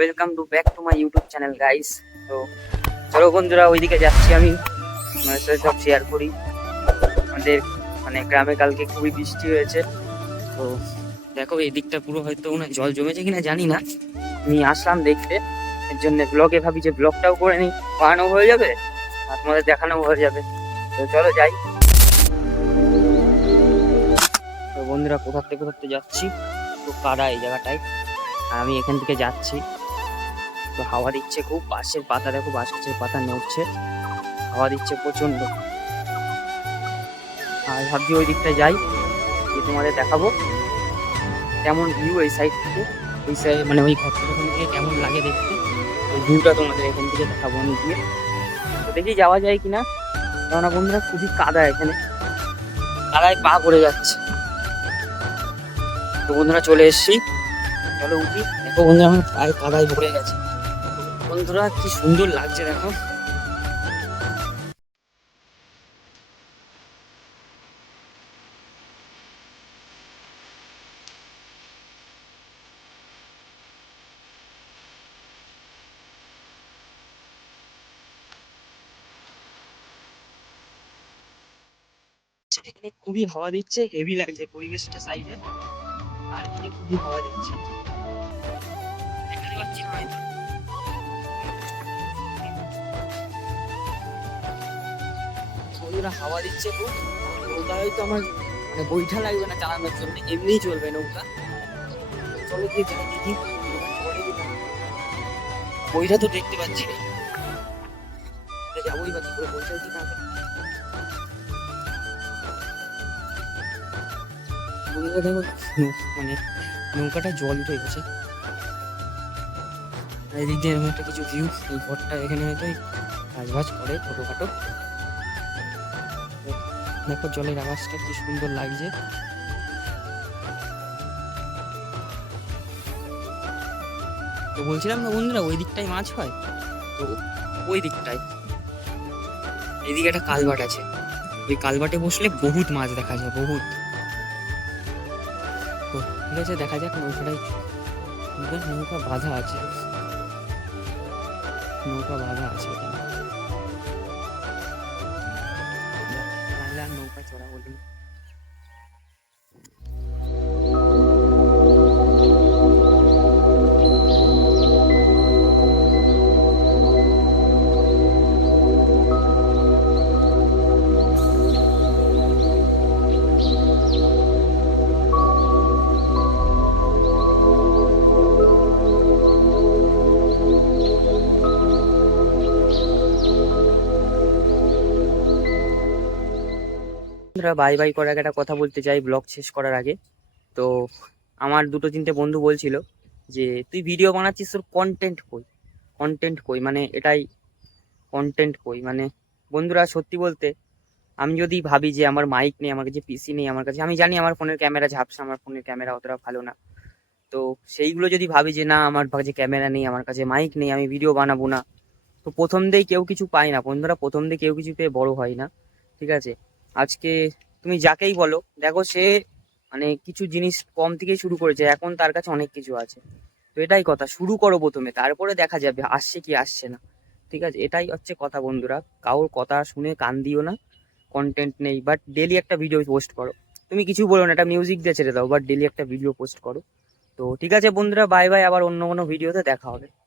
Welcome to back to my YouTube channel guys. তো চলো বন্ধুরা, ওইদিকে যাচ্ছি আমি, তোমাদের সাথে সব শেয়ার করি। আমাদের গ্রামে কালকে খুবই বৃষ্টি হয়েছে। তো দেখো এই দিকটা পুরো হয়তো জল জমেছে কিনা জানি না, আমি আসলাম দেখতে। এর জন্য ব্লগে ভাবি যে ব্লগটাও করে নিই, বানানো হয়ে যাবে আর তোমাদের দেখানো হয়ে যাবে। তো চলো যাই। তো বন্ধুরা, কোথাতে যাচ্ছি, তো কাদা এই জায়গাটায়, আর আমি এখান থেকে যাচ্ছি। তো হাওয়া দিচ্ছে খুব, বাঁশের পাতা দেখো, বাঁশ গাছের পাতা নড়ছে, হাওয়া দিচ্ছে প্রচন্ড। আর ভাবছি ওই দিকটা যাই, যে তোমাদের দেখাবো কেমন ভিউ এই সাইড থেকে, ওই সাইড ওই ঘরটার ওখান থেকে কেমন লাগে দেখতে। ওই ভিউটা তোমাদের এখান থেকে দেখাবো আমি গিয়ে। তো দেখি যাওয়া যায় কিনা, কেননা বন্ধুরা খুবই কাদা, এখানে কাদায় পা পড়ে যাচ্ছে। তো বন্ধুরা চলে এসছি, চলো উঠি। দেখো বন্ধুরা, আমার পায়ে কাদায় ভরে গেছে। বন্ধুরা কি সুন্দর লাগছে দেখো। এখানে খুবই হাওয়া দিচ্ছে, হেভি লাগছে পরিবেশটা সাইডে। আর এখানে খুবই হাওয়া দিচ্ছে, দেখাতে পাচ্ছি না হয়তো। বন্ধুরা হাওয়া দিচ্ছে খুব, নৌকা হয়তো আমার বইটা লাগবে না চালানোর জন্য, এমনিই চলবে নৌকা। চলো গিয়ে যাই দেখি চলে কি না। বইটা তো দেখতে পাচ্ছি না, যাবোই বা কি করে, বইটা কি না। বন্ধুরা দেখো, মানে নৌকাটা জল উঠে গেছে। এদিক দিয়ে এরকম একটা কিছু ভিউ, এই ঘরটা এখানে হয়তো কাজ বাজ করে ছোটখাটো। দেখো জলের আওয়াজটা কি সুন্দর লাগছে। তো বলছিলাম না বন্ধুরা, ওই দিকটাই মাছ হয়। তো ওই দিকটায় এদিকে একটা কালভার্ট আছে, ওই কালভার্টে বসলে বহুত মাছ দেখা যায়, বহুত। তো ঠিক আছে, দেখা যাক। নৌকাটাই নৌকা বাঁধা আছে, নৌকা বাঁধা আছে এখানে, নাহলে আর নৌকা চড়া বলি। বাই বাই করার আগে একটা কথা বলতে চাই ব্লগ শেষ করার আগে। তো আমার দুটো তিনটে বন্ধু বলছিল যে তুই ভিডিও বানাচ্ছিস, তোর কন্টেন্ট কই, কন্টেন্ট কই, এটাই কন্টেন্ট কই। বন্ধুরা সত্যি বলতে, আমি যদি ভাবি যে আমার মাইক নেই, আমার কাছে পিসি নেই, আমার কাছে, আমি জানি আমার ফোনের ক্যামেরা ঝাপসা, আমার ফোনের ক্যামেরা অতটা ভালো না। তো সেইগুলো যদি ভাবি যে না আমার কাছে ক্যামেরা নেই, আমার কাছে মাইক নেই, আমি ভিডিও বানাবো না, তো প্রথম দিয়েই কেউ কিছু পায় না বন্ধুরা, প্রথম দিয়ে কেউ কিছু পেয়ে বড় হয় না। ঠিক আছে, আজকে তুমি যাকেই বলো, দেখো সে কিছু জিনিস কম থেকে শুরু করেছে, এখন তার কাছে অনেক কিছু আছে। তো এটাই কথা, শুরু করো প্রথমে, তারপরে দেখা যাবে আসছে কি আসছে না। ঠিক আছে, এটাই হচ্ছে কথা বন্ধুরা, কারোর কথা শুনে কান দিও না। কন্টেন্ট নেই বাট ডেলি একটা ভিডিও পোস্ট করো, তুমি কিছু বলো না, একটা মিউজিক দিয়ে ছেড়ে দাও, বাট ডেলি একটা ভিডিও পোস্ট করো। তো ঠিক আছে বন্ধুরা, বাই বাই, আবার অন্য কোনো ভিডিওতে দেখা হবে।